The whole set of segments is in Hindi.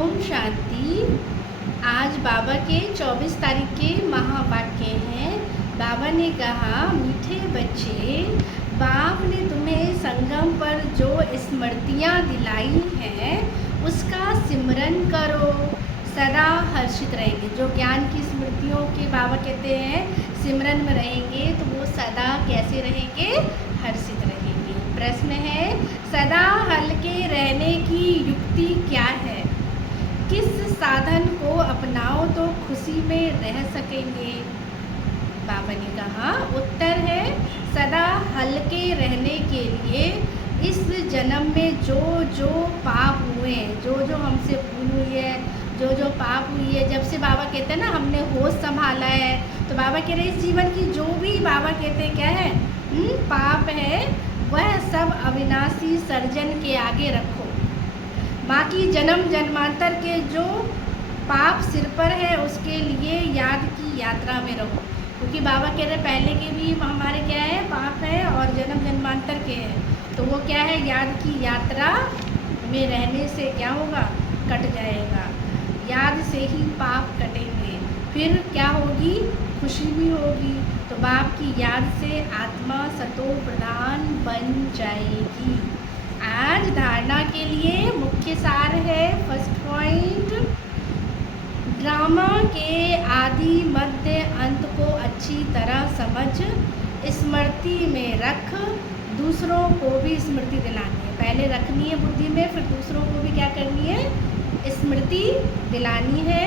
ओम शांति। आज बाबा के 24 तारीख के महावाक्य हैं। बाबा ने कहा, मीठे बच्चे, बाप ने तुम्हें संगम पर जो स्मृतियाँ दिलाई हैं उसका सिमरन करो, सदा हर्षित रहेंगे। जो ज्ञान की स्मृतियों के बाबा कहते हैं सिमरन में रहेंगे तो वो सदा कैसे रहेंगे? हर्षित रहेंगे। प्रश्न है, सदा हल्के रहने की युक्ति क्या है? किस साधन को अपनाओ तो खुशी में रह सकेंगे? बाबा ने कहा, उत्तर है, सदा हल्के रहने के लिए इस जन्म में जो जो पाप हुए हैं, जो जो हमसे भूल हुई है, जो जो पाप हुई है, जब से बाबा कहते हैं ना हमने होश संभाला है, तो बाबा कह रहे इस जीवन की जो भी बाबा कहते हैं क्या है पाप है, वह सब अविनाशी सर्जन के आगे रखो। बाकी जन्म जन्मांतर के जो पाप सिर पर है उसके लिए याद की यात्रा में रहो, क्योंकि बाबा कह रहे पहले के भी हमारे क्या है पाप है और जन्म जन्मांतर के हैं, तो वो क्या है याद की यात्रा में रहने से क्या होगा? कट जाएगा। याद से ही पाप कटेंगे, फिर क्या होगी? खुशी भी होगी। तो बाप की याद से आत्मा सतो प्रधान बन जाएगी। आज धारणा के लिए मुख्य सार है, फर्स्ट पॉइंट, ड्रामा के आदि मध्य अंत को अच्छी तरह समझ स्मृति में रख, दूसरों को भी स्मृति दिलानी है। पहले रखनी है बुद्धि में, फिर दूसरों को भी क्या करनी है? स्मृति दिलानी है।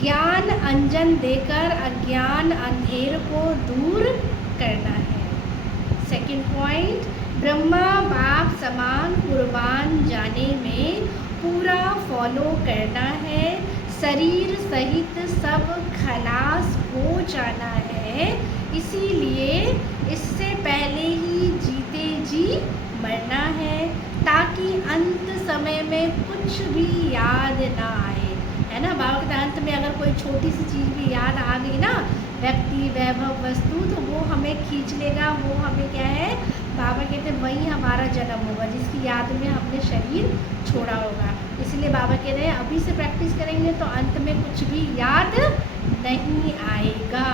ज्ञान अंजन देकर अज्ञान अंधेर को दूर करना है। सेकंड पॉइंट, ब्रह्मा बाप समान कुर्बान जाने में पूरा फॉलो करना है। शरीर सहित सब खलास हो जाना है, इसीलिए इससे पहले ही जीते जी मरना है, ताकि अंत समय में कुछ भी याद ना आए, है ना। बाबा के अंत में अगर कोई छोटी सी चीज़ भी याद आ गई ना, व्यक्ति वैभव वस्तु, तो वो हमें खींच लेगा, वो हमें क्या है बाबा कहते हैं वही हमारा जन्म होगा जिसकी याद में हमने शरीर छोड़ा होगा। इसलिए बाबा कह रहे हैं अभी से प्रैक्टिस करेंगे तो अंत में कुछ भी याद नहीं आएगा।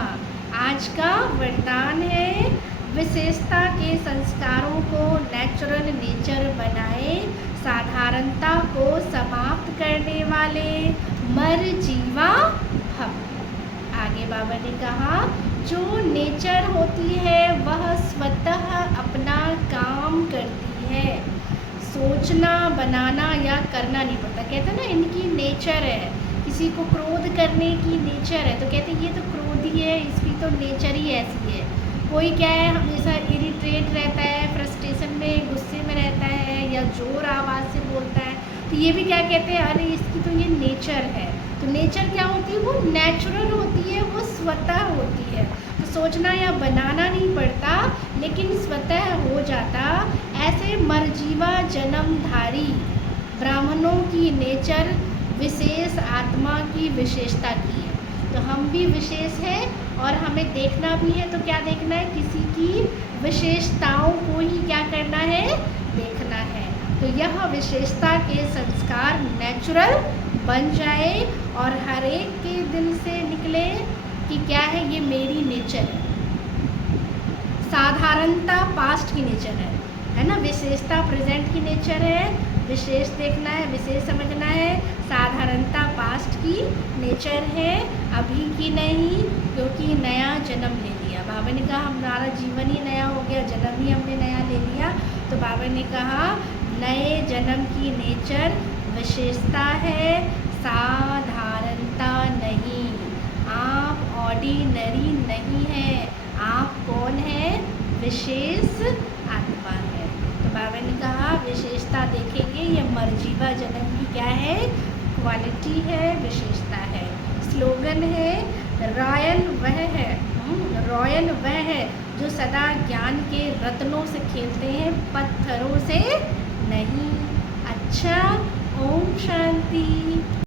आज का वरदान है, विशेषता के संस्कारों को नेचुरल नेचर बनाए, साधारणता को समाप्त करने वाले मर जीवा भव। आगे बाबा ने कहा, जो नेचर होती है वह स्वतः अपना काम करती है, सोचना बनाना या करना नहीं पड़ता। कहते हैं ना इनकी नेचर है, किसी को क्रोध करने की नेचर है तो कहते हैं ये तो क्रोधी है, इसकी तो नेचर ही ऐसी है। कोई क्या है हमेशा इरिटेट रहता है, फ्रस्ट्रेशन में गुस्से में रहता है या जोर आवाज़ से बोलता है, तो ये भी क्या कहते हैं अरे इसकी तो ये नेचर है। तो नेचर क्या होती है? वो नेचुरल होती है, वो स्वतः होती है। तो सोचना या बनाना नहीं पड़ता, लेकिन स्वतः हो जाता। ऐसे मरजीवा जन्मधारी ब्राह्मणों की नेचर विशेष आत्मा की विशेषता की है। तो हम भी विशेष हैं और हमें देखना भी है, तो क्या देखना है? किसी की विशेषताओं को ही क्या करना है? देखना है। तो यह विशेषता के संस्कार नेचुरल बन जाए और हर एक के दिल से निकले कि क्या है ये मेरी नेचर है। साधारणता पास्ट की नेचर है ना, विशेषता प्रेजेंट की नेचर है। विशेष देखना है, विशेष समझना है। साधारणता पास्ट की नेचर है, अभी की नहीं, क्योंकि नया जन्म ले लिया। बाबा ने कहा हमारा जीवन ही नया हो गया, जन्म ही हमने नया ले लिया। तो बाबा ने कहा नए जन्म की नेचर विशेषता है, साधारणता नहीं। आप ऑर्डिनरी नहीं हैं, आप कौन हैं? विशेष आत्मा है। तो बाबा ने कहा विशेषता देखेंगे, ये मरजीवा जन्म की क्या है? क्वालिटी है, विशेषता है। स्लोगन है, रॉयल वह है जो सदा ज्ञान के रत्नों से खेलते हैं, पत्थरों से नहीं। अच्छा, ओम शांति।